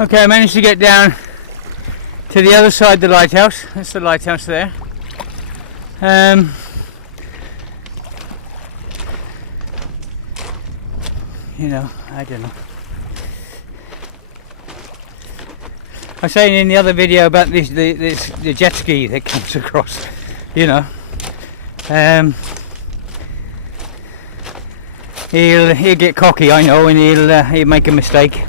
Okay, I managed to get down to the other side of the lighthouse. That's the lighthouse there. You know, I don't know. I was saying in the other video about the jet ski that comes across, you know. He'll get cocky, I know, and he'll make a mistake.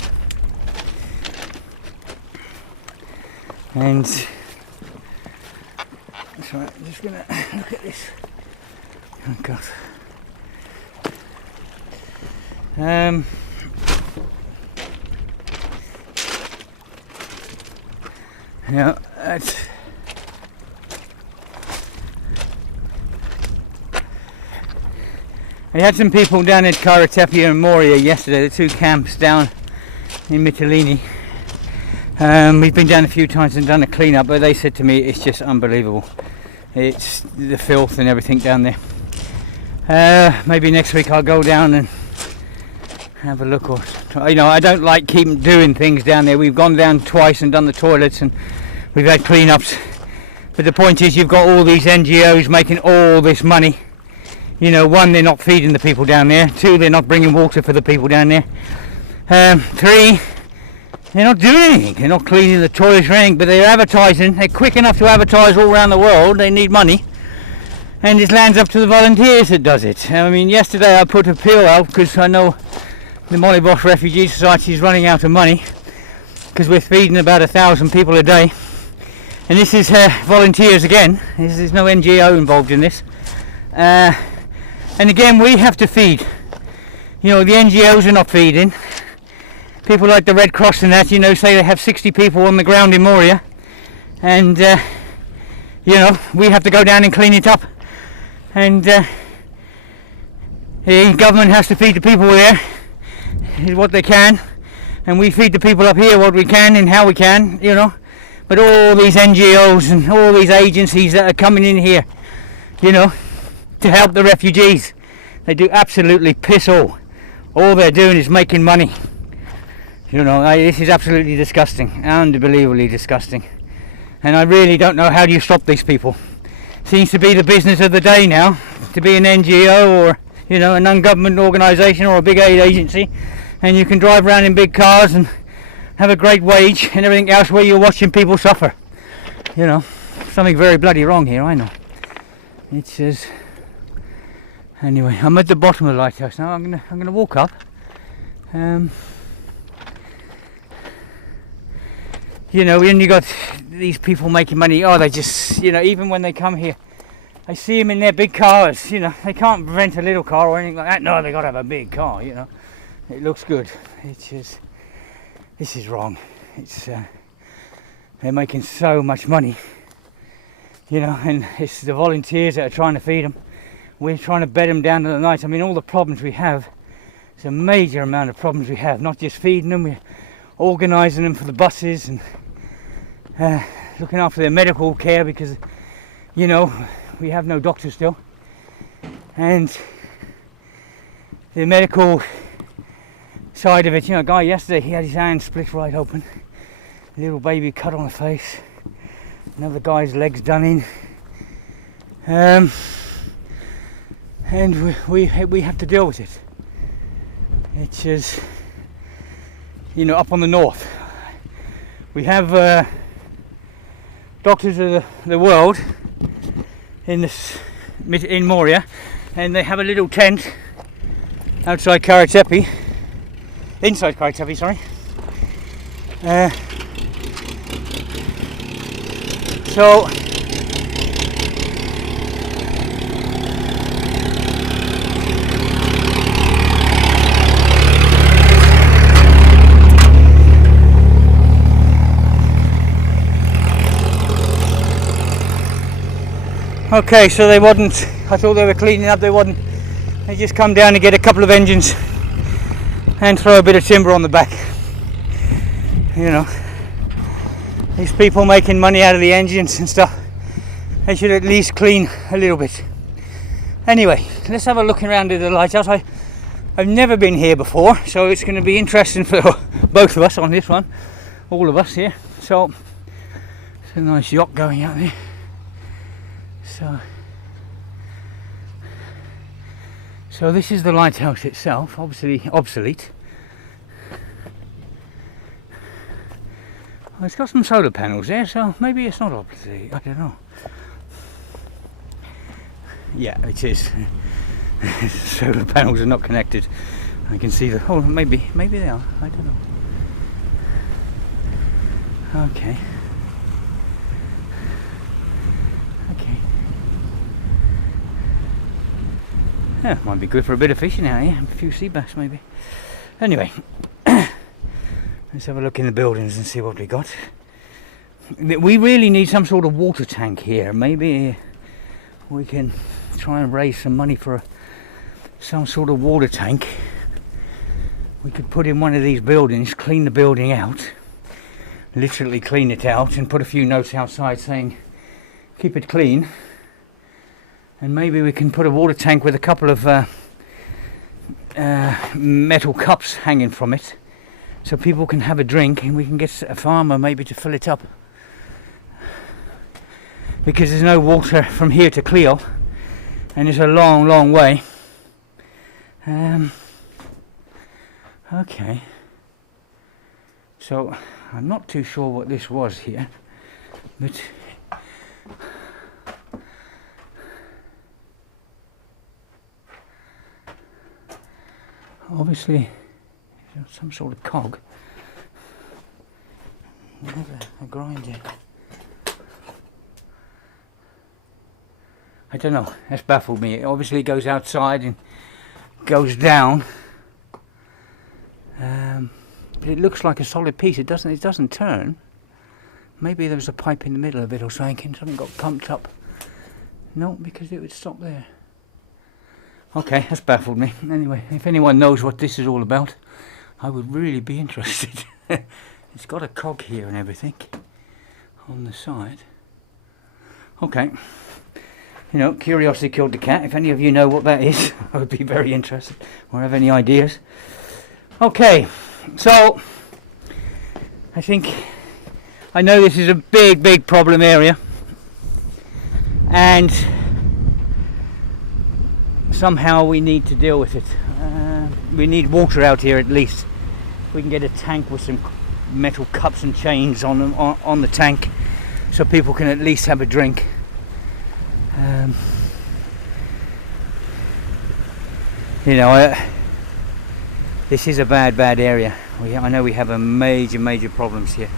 And so I'm just gonna look at this. Oh God. Yeah, that's. I had some people down at Karatepe and Moria yesterday, the two camps down in Mytilene. We've been down a few times and done a clean up, but they said to me it's just unbelievable. It's the filth and everything down there. Maybe next week I'll go down and have a look, or you know, I don't like keep doing things down there. We've gone down twice and done the toilets and we've had clean-ups, but the point is you've got all these NGOs making all this money. You know, one, they're not feeding the people down there. Two, they're not bringing water for the people down there. Three, they're not doing anything. They're not cleaning the toilets or anything, but they're advertising. They're quick enough to advertise all around the world. They need money, and it lands up to the volunteers that does it. I mean, yesterday I put a appeal out because I know the Mollybosh Refugee Society is running out of money because we're feeding about 1,000 people a day, and this is volunteers again. There's no NGO involved in this, and again we have to feed. You know, the NGOs are not feeding. People like the Red Cross and that, you know, say they have 60 people on the ground in Moria, and you know, we have to go down and clean it up, and the government has to feed the people there what they can, and we feed the people up here what we can and how we can, you know. But all these NGOs and all these agencies that are coming in here, you know, to help the refugees, they do absolutely piss all. All they're doing is making money. You know, this is absolutely disgusting, unbelievably disgusting. And I really don't know how do you stop these people. Seems to be the business of the day now, to be an NGO or, you know, a non-government organisation or a big aid agency, and you can drive around in big cars and have a great wage and everything else where you're watching people suffer. You know, something very bloody wrong here, I know. It says. Anyway, I'm at the bottom of the lighthouse now. I'm gonna walk up. You know, when you got these people making money, oh, they just, you know, even when they come here, I see them in their big cars. You know, they can't rent a little car or anything like that. No, they got to have a big car. You know, it looks good. It's just, this is wrong. It's they're making so much money. You know, and it's the volunteers that are trying to feed them. We're trying to bed them down to the night. I mean, all the problems we have. It's a major amount of problems we have. Not just feeding them, we're organising them for the buses and looking after their medical care because, you know, we have no doctors still. And the medical side of it, you know, a guy yesterday, he had his hand split right open. A little baby cut on the face. Another guy's legs done in. And we have to deal with it. It's just, you know, up on the north. We have Doctors of the World in Moria, and they have a little tent outside Karatepe, inside Karatepe, sorry. So okay, so they wasn't, I thought they were cleaning up, they wasn't. They just come down to get a couple of engines and throw a bit of timber on the back. You know, these people making money out of the engines and stuff, they should at least clean a little bit. Anyway, let's have a look around at the lighthouse. I've never been here before, so it's going to be interesting for both of us on this one. all of us here. So it's a nice yacht going out there. So this is the lighthouse itself, obviously obsolete. Well, it's got some solar panels there, so maybe it's not obsolete, I don't know. Yeah, it is. Solar panels are not connected. I can see the, oh, maybe they are, I don't know. Okay. Yeah, might be good for a bit of fishing out here, a few sea bass maybe. Anyway, let's have a look in the buildings and see what we got. We really need some sort of water tank here. Maybe we can try and raise some money for some sort of water tank. We could put in one of these buildings, clean the building out, literally clean it out, and put a few notes outside saying keep it clean. And maybe we can put a water tank with a couple of metal cups hanging from it, so people can have a drink, and we can get a farmer maybe to fill it up. Because there's no water from here to Clio, and it's a long, long way. Okay. So I'm not too sure what this was here, but obviously some sort of cog. A grinder. I don't know, that's baffled me. It obviously goes outside and goes down. But it looks like a solid piece. It doesn't turn. Maybe there was a pipe in the middle of it or something, and something got pumped up. No, because it would stop there. Okay, that's baffled me. Anyway, if anyone knows what this is all about, I would really be interested. It's got a cog here and everything on the side. Okay. You know, curiosity killed the cat. If any of you know what that is, I would be very interested, or have any ideas. Okay, so I know this is a big problem area, and somehow we need to deal with it. We need water out here at least. We can get a tank with some metal cups and chains on the tank, so people can at least have a drink. You know, this is a bad area. I know we have a major problems here,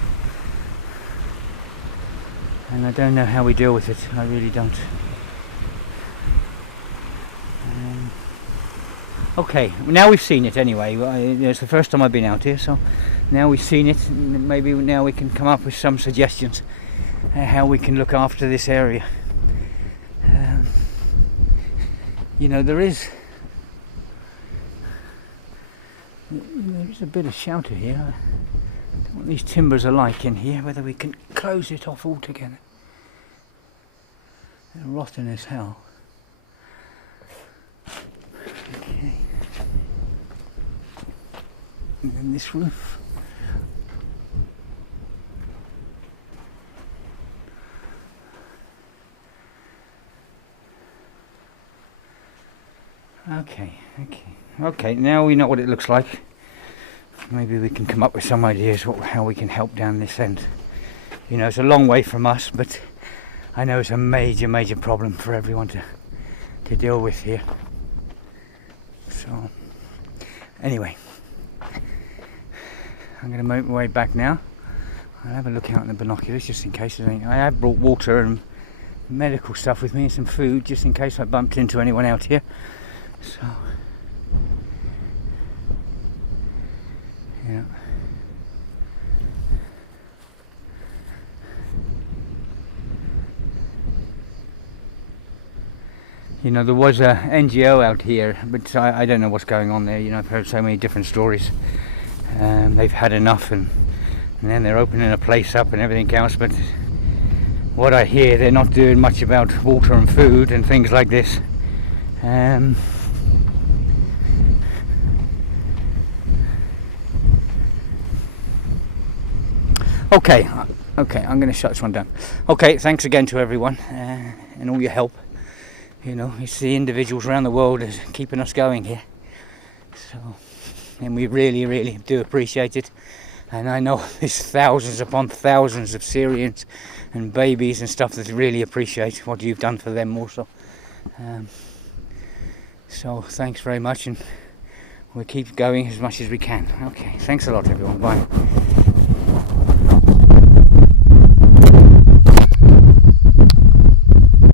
and I don't know how we deal with it. I really don't. Okay, now we've seen it anyway. It's the first time I've been out here, so now we've seen it. Maybe now we can come up with some suggestions how we can look after this area. You know, there is a bit of shelter here. I don't know what these timbers are like in here, whether we can close it off altogether. They're rotten as hell. Okay. And then this roof. Okay, now we know what it looks like. Maybe we can come up with some ideas how we can help down this end. You know, it's a long way from us, but I know it's a major problem for everyone to deal with here. So anyway, I'm going to make my way back now. I'll have a look out in the binoculars just in case there's anything. I have brought water and medical stuff with me and some food just in case I bumped into anyone out here. So yeah. You know, there was a NGO out here, but I don't know what's going on there. You know, I've heard so many different stories. They've had enough, and then they're opening a place up and everything else. But what I hear, they're not doing much about water and food and things like this. Okay, okay, I'm going to shut this one down. Okay, thanks again to everyone and all your help. You know, it's the individuals around the world that's keeping us going here. So, and we really, really do appreciate it. And I know there's thousands upon thousands of Syrians and babies and stuff that really appreciate what you've done for them also. So thanks very much, and we'll keep going as much as we can. Okay, thanks a lot everyone, bye.